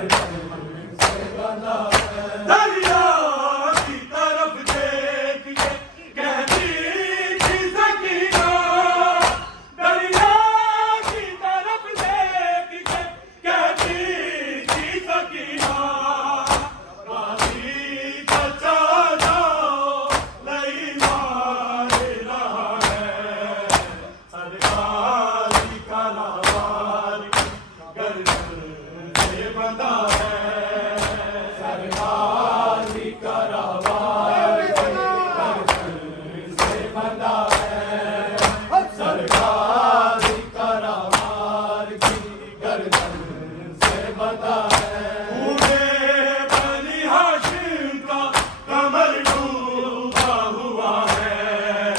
गर्दन से बंधा है। दरिया की तरफ देख के कहती थी सकीना, दरिया की तरफ देख के कहती थी सकीना, काजी बचा जाओ नहीं मार रहा है, सरकारी का लावार गर्दन से बंधा है। सरकारी कारोबार गर्दन से बंधा है। सरकारी कारोबार की गर्दन से बंधा है। बूढ़े बनी हाशिम का कमर डूबा हुआ है,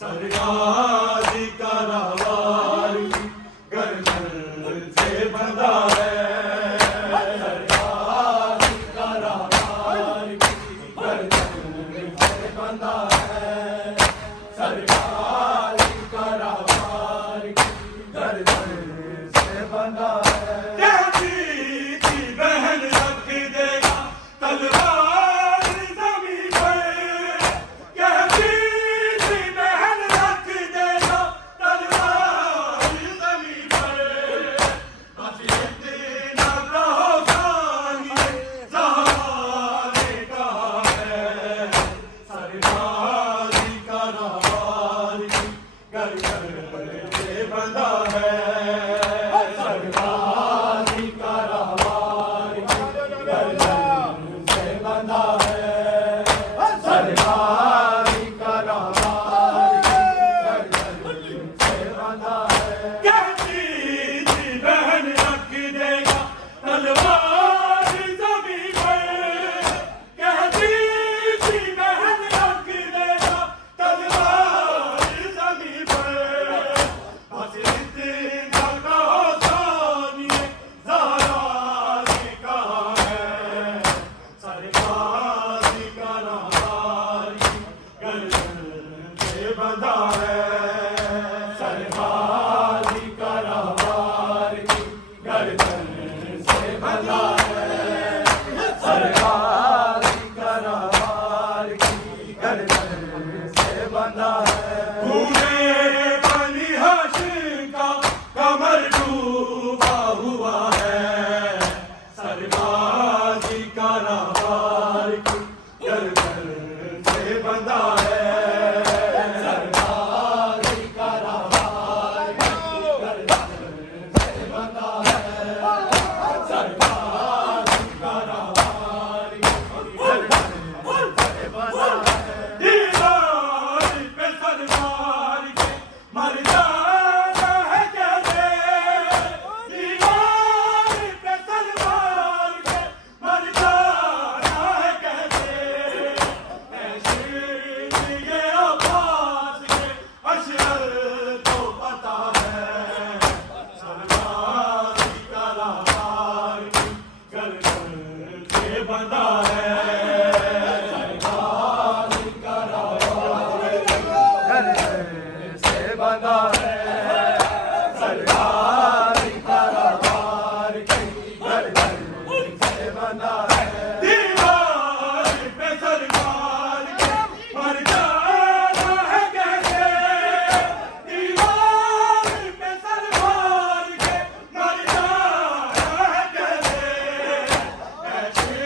सरकारी कारोबार की गर्दन से बंधा है। सरकारी कारोबार की गर्दन से बंधा है। सरकारी कारोबार की गर्दन से बंधा है। कहती थी बहन रख देगा तलवार ज़मीं पर, कहती थी बहन रख देगा तलवार ज़मीं पर, बस इतना कहो सानिए ज़हरा ने कहा है, सरकारी कारोबार की गर्दन से बंधा है। सरकारी कारोबार की गर्दन से बंधा है। सरकारी कारोबार की गर्दन से बंधा है। कहती थी बहन रख देगा तलवार ज़मीं पर, कहती थी बहन रख देगा तलवार ज़मीं पर, बस इतना कहो सानिए ज़हरा ने कहा है, सरकारी कारोबार की गर्दन से बंधा है। सरकारी कारोबार की गर्दन से बंधा है। सरकारी कारोबार की गर्दन से बंधा है। बूढ़े बनी हाशिम का कमर डूबा हुआ है, सरकारी कारोबार की गर्दन से बंधा है। सरकारी कारोबार की गर्दन से बंधा है। सरकारी कारोबार की गर्दन से बंधा है। दीवार पे सरकार के मर जाना है कैसे, दीवार पे सरकार के मर जाना है कैसे, ऐसे ये अब्बास के अशरफ को पता है, सरकारी कारोबार की गर्दन से बंधा है। सरकारी कारोबार की गर्दन से बंधा है। सरकारी कारोबार की गर्दन से बंधा है। दीवार पे सरकार के मर जाना है कैसे, दीवार पे सरकार के मर जाना है कैसे, ऐसे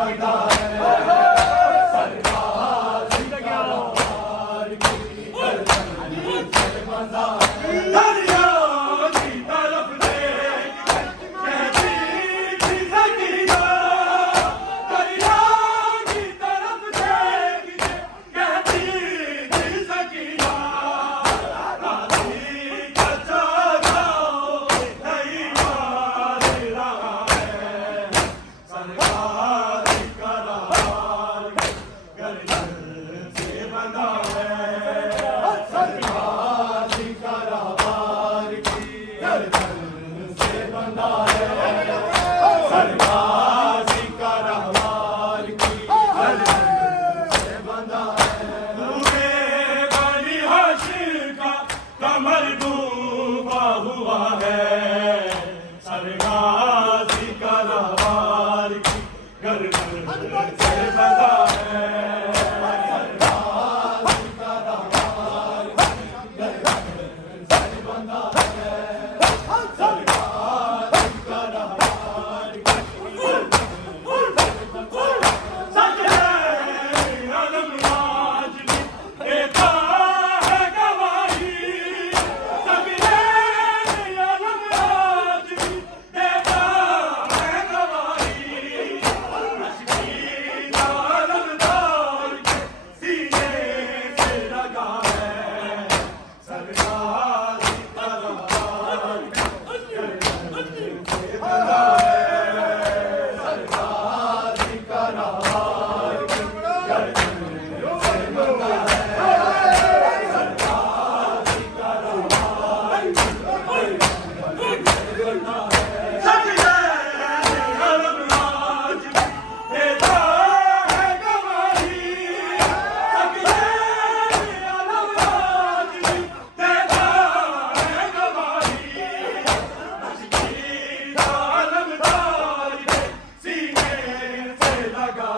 बंधा है सरकार कारोबार की गर्दन से बंधा है दरिया की तरफ देख कहती थी सकीना दरिया की तरफ देख कहती थी सकीना राती का चारा नहीं मार रहा है सरकार करार गर्दन से बंधा है सरकार कारोबार की गर्दन से बंधा है सरकार कारोबार की गर्दन से बंधा है पूरे बनी हाशिर का कमर डूबा हुआ है सरकार करार की गर्दन से बंधा है सच है आलम आज भी देता है गवाही सगरे आलम आज भी देता है गवाही अश्कीन आलमदार के सीने से लगा है सरकार करार गर्दन से बंधा सच है आलम आज भी देता है गवाही सगरे आलम आज भी देता है गवाही अश्कीन आलमदार के सीने से लगा